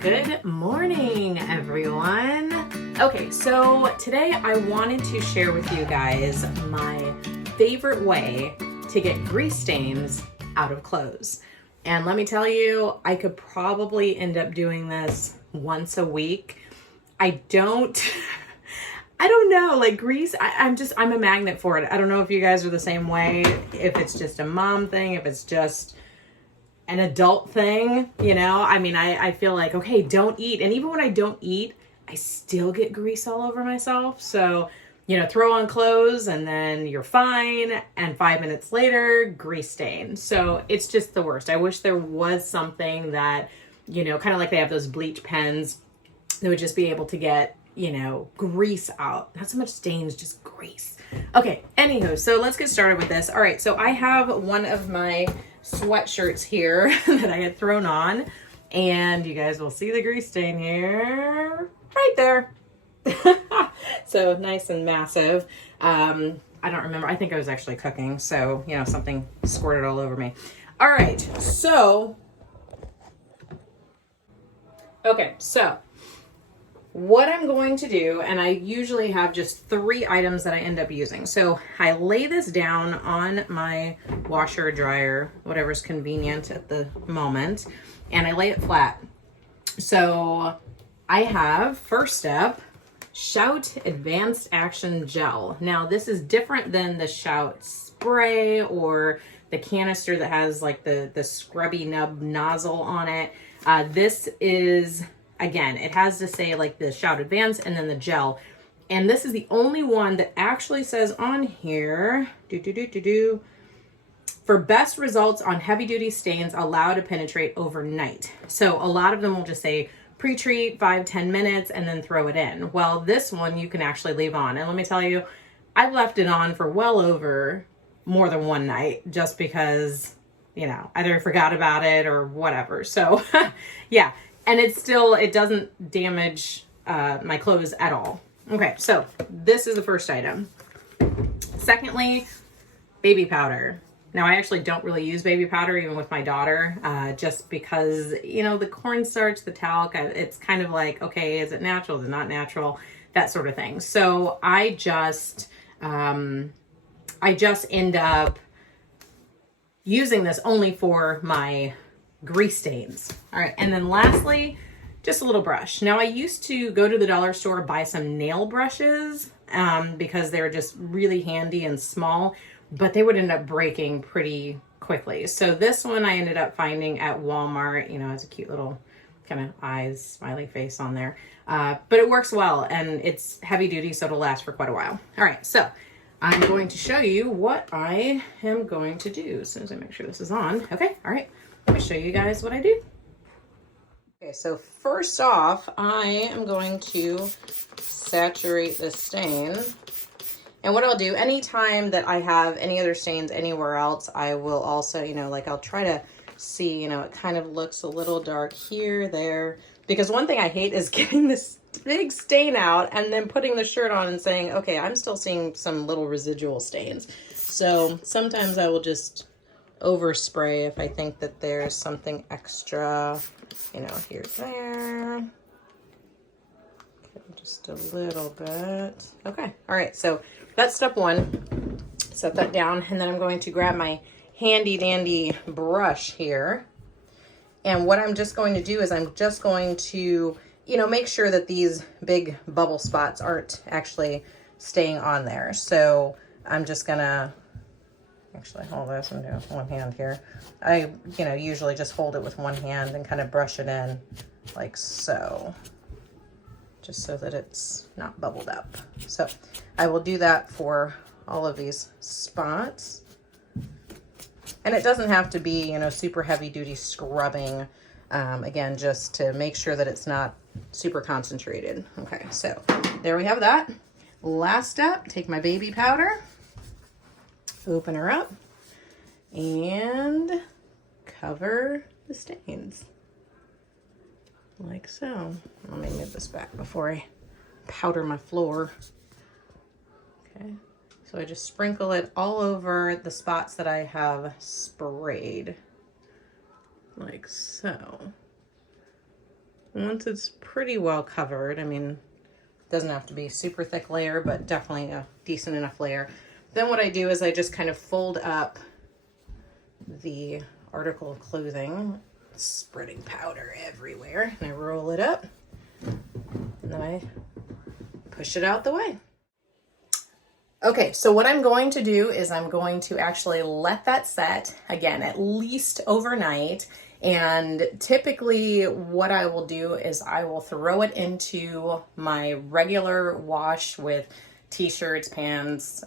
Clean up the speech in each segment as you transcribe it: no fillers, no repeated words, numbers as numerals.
Good morning, everyone. Okay, so today I wanted to share with you guys my favorite way to get grease stains out of clothes. And let me tell you, I could probably end up doing this once a week. I don't know, like grease, I'm a magnet for it. I don't know if you guys are the same way, if it's just a mom thing, if it's just an adult thing, you know? I mean, I feel like, okay, don't eat. And even when I don't eat, I still get grease all over myself. So, you know, throw on clothes and then you're fine. And 5 minutes later, grease stain. So it's just the worst. I wish there was something that, you know, kind of like they have those bleach pens that would just be able to get, you know, grease out. Not so much stains, just grease. Okay, anywho, so let's get started with this. All right, so I have one of my sweatshirts here that I had thrown on, and you guys will see the grease stain here, right there. So nice and massive. I don't remember. I think I was actually cooking, so, you know, something squirted all over me. All right, so, okay, so what I'm going to do, and I usually have just 3 items that I end up using. So I lay this down on my washer or dryer, whatever's convenient at the moment, and I lay it flat. So I have, first step, Shout Advanced Action Gel. Now this is different than the Shout spray or the canister that has like the scrubby nub nozzle on it. This is, again, it has to say like the Shout Advance and then the gel. And this is the only one that actually says on here, for best results on heavy duty stains, allow to penetrate overnight. So a lot of them will just say pre-treat 5-10 minutes and then throw it in. Well, this one you can actually leave on. And let me tell you, I've left it on for well over more than one night just because, you know, either I forgot about it or whatever. So yeah. And it doesn't damage my clothes at all. Okay, so this is the first item. Secondly, baby powder. Now, I actually don't really use baby powder even with my daughter, just because, you know, the cornstarch, the talc, it's kind of like, okay, is it natural? Is it not natural? That sort of thing. So I just end up using this only for my grease stains. All right, and then lastly, just a little brush. Now I used to go to the dollar store, buy some nail brushes because they were just really handy and small, but they would end up breaking pretty quickly. So this one I ended up finding at Walmart. You know, it's a cute little kind of eyes, smiley face on there. But it works well and it's heavy duty, so it'll last for quite a while. All right, so I'm going to show you what I am going to do as soon as I make sure this is on. Okay, all right. Let me show you guys what I do. Okay, so first off, I am going to saturate the stain. And what I'll do, anytime that I have any other stains anywhere else, I will also, you know, like I'll try to see, you know, it kind of looks a little dark here, there. Because one thing I hate is getting this big stain out and then putting the shirt on and saying, okay, I'm still seeing some little residual stains. So sometimes I will just overspray if I think that there's something extra, you know, here, there. Okay, just a little bit. Okay, all right, so that's step 1. Set that down, and then I'm going to grab my handy dandy brush here. And what I'm just going to do is I'm just going to, you know, make sure that these big bubble spots aren't actually staying on there. So I'm just gonna actually hold this and do one hand here. I, you know, usually just hold it with one hand and kind of brush it in like so, just so that it's not bubbled up. So I will do that for all of these spots. And it doesn't have to be, you know, super heavy duty scrubbing. Again, just to make sure that it's not super concentrated. Okay, so there we have that. Last step, take my baby powder, open her up, and cover the stains. Like so. Let me move this back before I powder my floor. Okay, so I just sprinkle it all over the spots that I have sprayed. Like so. once it's pretty well covered, I mean, it doesn't have to be a super thick layer, but definitely a decent enough layer. Then what I do is I just kind of fold up the article of clothing, spreading powder everywhere, and I roll it up, and then I push it out the way. Okay, so what I'm going to do is I'm going to actually let that set, again, at least overnight. And typically what I will do is I will throw it into my regular wash with t-shirts, pants,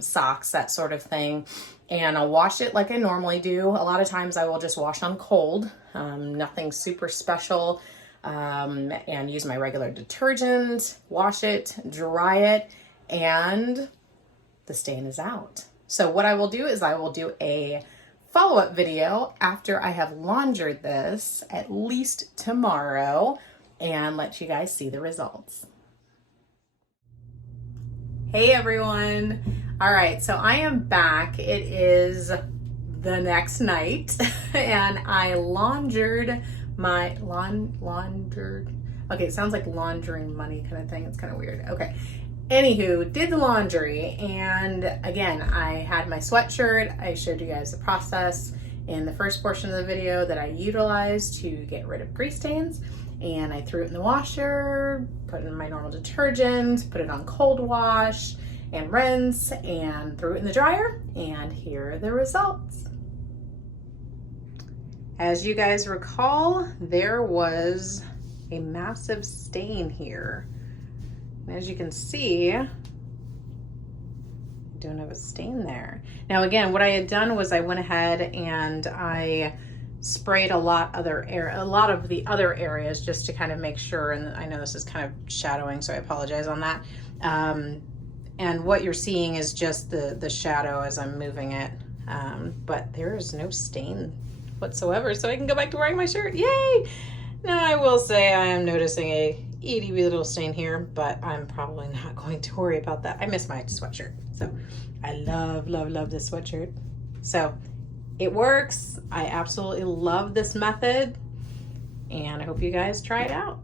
socks, that sort of thing. And I'll wash it like I normally do. A lot of times I will just wash on cold, nothing super special, and use my regular detergent, wash it, dry it, and the stain is out. So what I will do is I will do a follow-up video after I have laundered this, at least tomorrow, and let you guys see the results. Hey everyone. All right, so I am back. It is the next night and I laundered my laundered. Okay, it sounds like laundering money kind of thing. It's kind of weird. Okay. Anywho, did the laundry, and again, I had my sweatshirt. I showed you guys the process in the first portion of the video that I utilized to get rid of grease stains, and I threw it in the washer, put it in my normal detergent, put it on cold wash and rinse, and threw it in the dryer, and here are the results. As you guys recall, there was a massive stain here. As you can see, I don't have a stain there. Now again, what I had done was I went ahead and I sprayed a lot of the other areas just to kind of make sure, and I know this is kind of shadowing, so I apologize on that. And what you're seeing is just the shadow as I'm moving it, but there is no stain whatsoever, so I can go back to wearing my shirt. Yay! Now I will say I am noticing a itty bitty little stain here, but I'm probably not going to worry about that. I miss my sweatshirt, so I love this sweatshirt. So it works. I absolutely love this method, and I hope you guys try it out.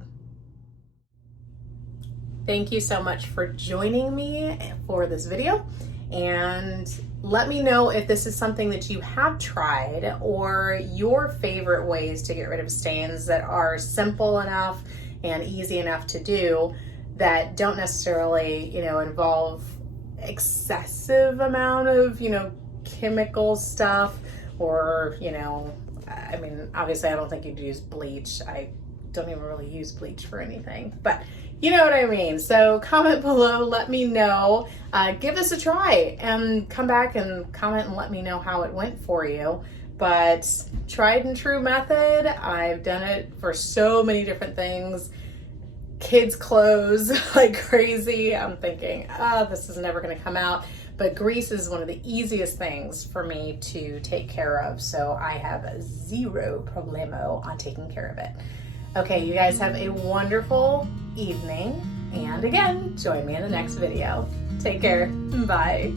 Thank you so much for joining me for this video, and let me know if this is something that you have tried or your favorite ways to get rid of stains that are simple enough and easy enough to do, that don't necessarily, involve excessive amount of, chemical stuff, or, I mean, obviously I don't think you'd use bleach. I don't even really use bleach for anything, but you know what I mean. So comment below, let me know, give this a try, and come back and comment and let me know how it went for you. But tried and true method. I've done it for so many different things. Kids' clothes like crazy. I'm thinking, this is never gonna come out. But grease is one of the easiest things for me to take care of. So I have zero problemo on taking care of it. Okay, you guys have a wonderful evening. And again, join me in the next video. Take care. Bye.